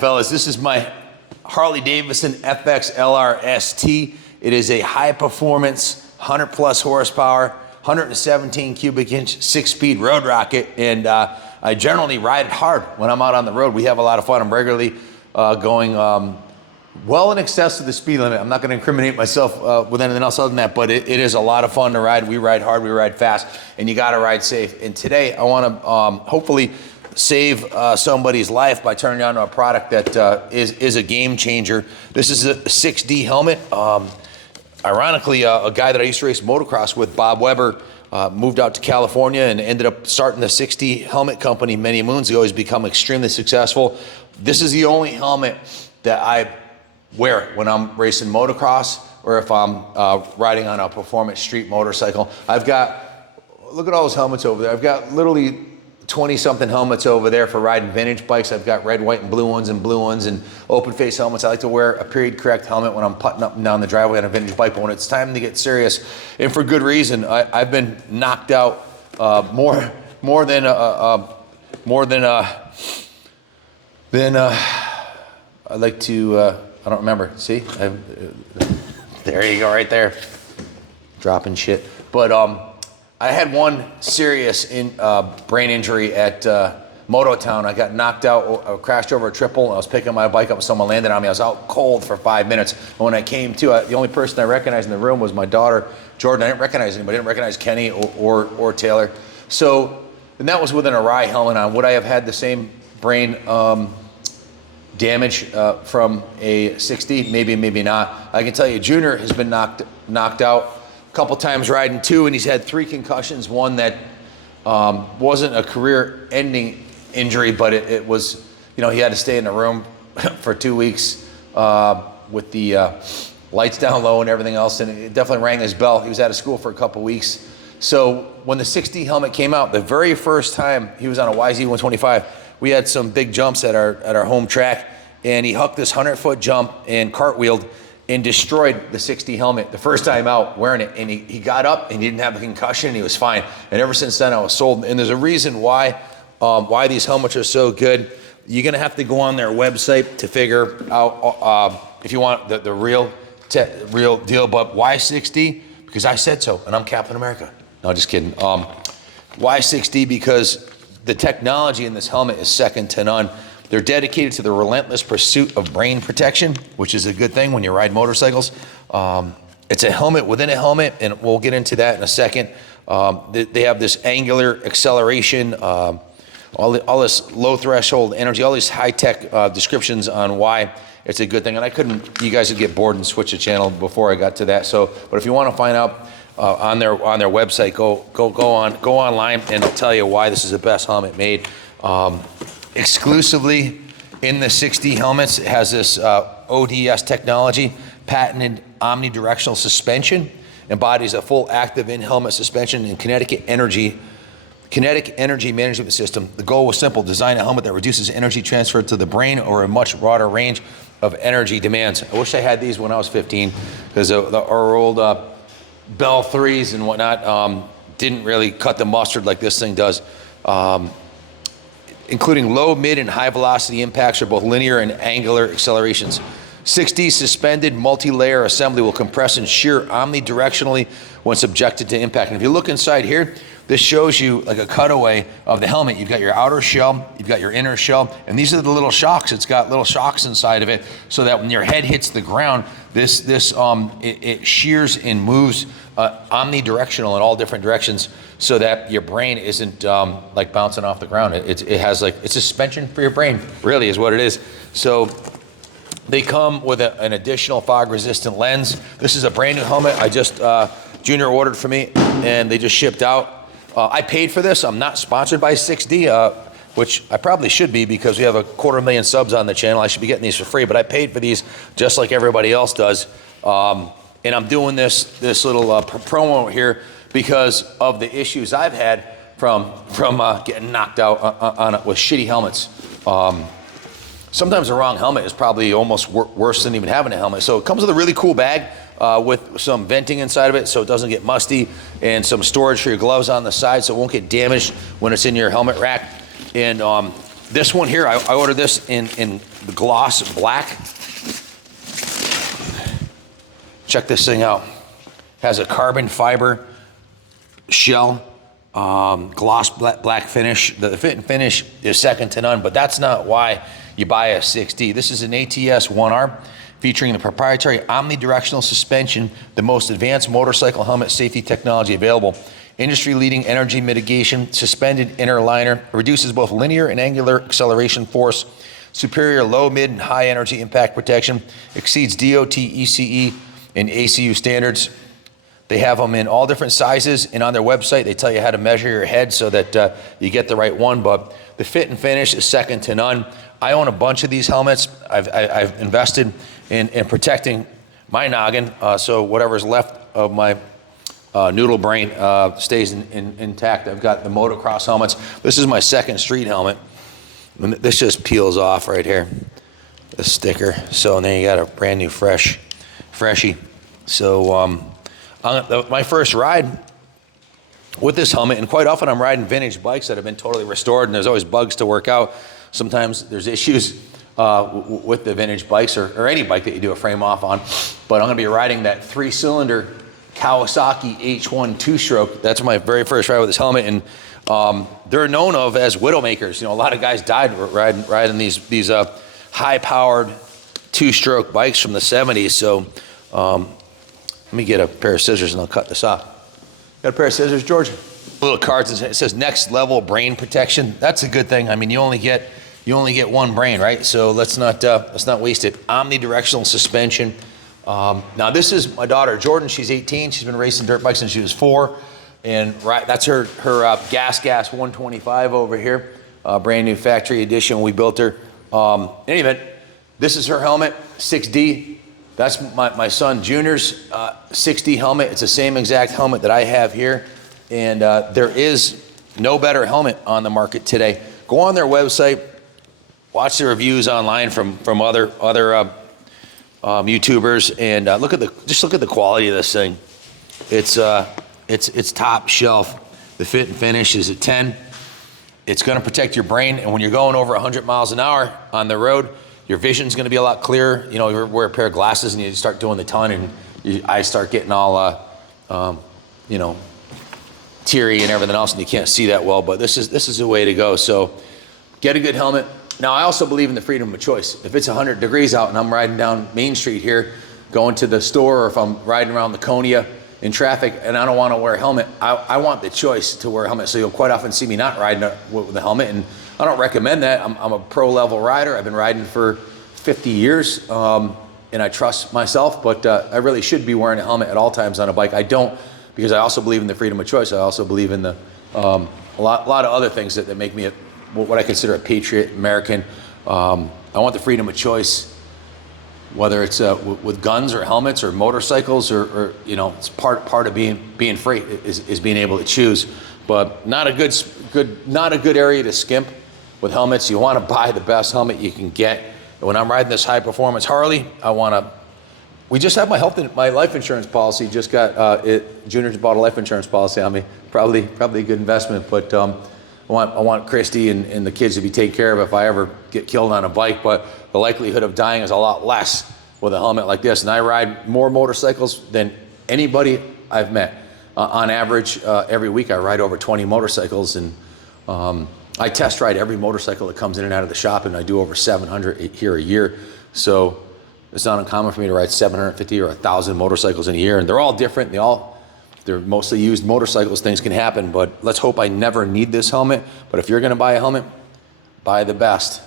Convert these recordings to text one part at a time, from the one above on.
Fellas, this is my Harley Davidson FX LRST. It is a high performance, 100 plus horsepower, 117 cubic inch, 6-speed road rocket. And I generally ride hard when I'm out on the road. We have a lot of fun. I'm regularly going well in excess of the speed limit. I'm not going to incriminate myself with anything else other than that, but it is a lot of fun to ride. We ride hard, we ride fast, and you got to ride safe. And today I want to hopefully save somebody's life by turning on to a product that is a game changer. This is a 6D helmet. Ironically, a guy that I used to race motocross with, Bob Weber, moved out to California and ended up starting the 6D helmet company many moons ago. He's become extremely successful. This is the only helmet that I wear when I'm racing motocross or if I'm riding on a performance street motorcycle. I've got, look at all those helmets over there. I've got literally 20-something helmets over there for riding vintage bikes. I've got red, white, and blue ones and open face helmets. I like to wear a period correct helmet when I'm putting up and down the driveway on a vintage bike, but when it's time to get serious, and for good reason, I've been knocked out more than I'd like to, I don't remember, see? There you go, right there. Dropping shit. But I had one serious brain injury at Mototown. I got knocked out, I crashed over a triple. I was picking my bike up and someone landed on me. I was out cold for 5 minutes. And when I came to, the only person I recognized in the room was my daughter, Jordan. I didn't recognize anybody. I didn't recognize Kenny or Taylor. So, and that was with an Arai helmet on. Would I have had the same brain damage from a 60? Maybe, maybe not. I can tell you, Junior has been knocked out a couple times riding too, and he's had 3 concussions. One that wasn't a career-ending injury, but it was, you know, he had to stay in the room for 2 weeks with the lights down low and everything else, and it definitely rang his bell. He was out of school for a couple weeks. So when the 6D helmet came out, the very first time he was on a YZ125, we had some big jumps at our home track, and he hucked this 100-foot jump and cartwheeled and destroyed the 6D helmet the first time out wearing it. And he got up and he didn't have a concussion and he was fine. And ever since then I was sold. And there's a reason why these helmets are so good. You're gonna have to go on their website to figure out if you want the real deal. But why 6D? Because I said so, and I'm Captain America. No, just kidding. Why 6D? Because the technology in this helmet is second to none. They're dedicated to the relentless pursuit of brain protection, which is a good thing when you ride motorcycles. It's a helmet within a helmet, and we'll get into that in a second. They have this angular acceleration, all this low threshold energy, all these high-tech descriptions on why it's a good thing. And you guys would get bored and switch the channel before I got to that. So, but if you want to find out on their website, go online, and they'll tell you why this is the best helmet made. Exclusively in the 6D helmets, it has this ODS technology, patented omnidirectional suspension, embodies a full active in-helmet suspension and kinetic energy management system. The goal was simple: design a helmet that reduces energy transfer to the brain over a much broader range of energy demands. I wish I had these when I was 15, because our old Bell 3s and whatnot didn't really cut the mustard like this thing does. Including low, mid, and high velocity impacts for both linear and angular accelerations. 6D suspended multi-layer assembly will compress and shear omnidirectionally when subjected to impact. And if you look inside here, this shows you like a cutaway of the helmet. You've got your outer shell, you've got your inner shell, and these are the little shocks. It's got little shocks inside of it so that when your head hits the ground, it shears and moves omnidirectional in all different directions, so that your brain isn't like bouncing off the ground. It has like, it's suspension for your brain, really is what it is. So they come with an additional fog resistant lens. This is a brand new helmet I just, Junior ordered for me, and they just shipped out. I paid for this. I'm not sponsored by 6D, which I probably should be, because we have 250,000 subs on the channel. I should be getting these for free, but I paid for these just like everybody else does. And I'm doing this little promo here because of the issues I've had from getting knocked out with shitty helmets. Sometimes the wrong helmet is probably almost worse than even having a helmet. So it comes with a really cool bag with some venting inside of it so it doesn't get musty, and some storage for your gloves on the side so it won't get damaged when it's in your helmet rack. And this one here, I ordered this in the gloss black. Check this thing out. Has a carbon fiber shell, gloss black finish. The fit and finish is second to none, but that's not why you buy a 6D. This is an ATS 1R featuring the proprietary omnidirectional suspension, the most advanced motorcycle helmet safety technology available. Industry-leading energy mitigation, suspended inner liner, reduces both linear and angular acceleration force, superior low, mid, and high energy impact protection, exceeds DOT, ECE, and ACU standards. They have them in all different sizes, and on their website, they tell you how to measure your head so that you get the right one, but the fit and finish is second to none. I own a bunch of these helmets. I've invested in protecting my noggin, so whatever's left of my noodle brain stays intact. I've got the motocross helmets. This is my second street helmet. And this just peels off right here, the sticker. So then you got a brand new freshie. So my first ride with this helmet, and quite often I'm riding vintage bikes that have been totally restored, and there's always bugs to work out. Sometimes there's issues with the vintage bikes or any bike that you do a frame off on. But I'm gonna be riding that 3-cylinder Kawasaki H1 two-stroke. That's my very first ride with this helmet, and they're known of as widowmakers. You know, a lot of guys died riding these high-powered two-stroke bikes from the 70s. So let me get a pair of scissors and I'll cut this off. Got a pair of scissors, George? Little cards. It says next level brain protection. That's a good thing. I mean, you only get one brain, right? So let's not waste it. Omnidirectional suspension. Now this is my daughter Jordan. She's 18. She's been racing dirt bikes since she was 4, and that's her gas 125 over here, brand new factory edition. We built her. In any event, this is her helmet, 6D. That's my son Junior's 6D helmet. It's the same exact helmet that I have here, and there is no better helmet on the market today. Go on their website, watch the reviews online from other YouTubers, and look at the quality of this thing. It's top shelf. The fit and finish is a 10. It's going to protect your brain, and when you're going over 100 miles an hour on the road, your vision's going to be a lot clearer. You know, you wear a pair of glasses and you start doing the ton, and your eyes start getting all you know, teary and everything else, and you can't see that well. But this is a way to go. So get a good helmet. Now, I also believe in the freedom of choice. If it's 100 degrees out and I'm riding down Main Street here, going to the store, or if I'm riding around Laconia in traffic and I don't want to wear a helmet, I want the choice to wear a helmet. So you'll quite often see me not riding with a helmet, and I don't recommend that. I'm a pro level rider. I've been riding for 50 years, and I trust myself, but I really should be wearing a helmet at all times on a bike. I don't, because I also believe in the freedom of choice. I also believe in the a lot of other things that make me what I consider a patriot American. I want the freedom of choice, whether it's with guns or helmets or motorcycles, or you know, it's part of being free is being able to choose. But not a good area to skimp with helmets. You want to buy the best helmet you can get. And when I'm riding this high performance Harley, we just have my life insurance policy just got Junior's bought a life insurance policy on me. Probably a good investment, but I want Christy and the kids to be taken care of if I ever get killed on a bike. But the likelihood of dying is a lot less with a helmet like this. And I ride more motorcycles than anybody I've met. On average, every week I ride over 20 motorcycles, and I test ride every motorcycle that comes in and out of the shop, and I do over 700 here a year. So it's not uncommon for me to ride 750 or 1,000 motorcycles in a year, and they're all different. They're mostly used motorcycles. Things can happen, but let's hope I never need this helmet. But if you're going to buy a helmet, buy the best.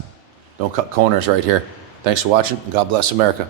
Don't cut corners right here. Thanks for watching, and God bless America.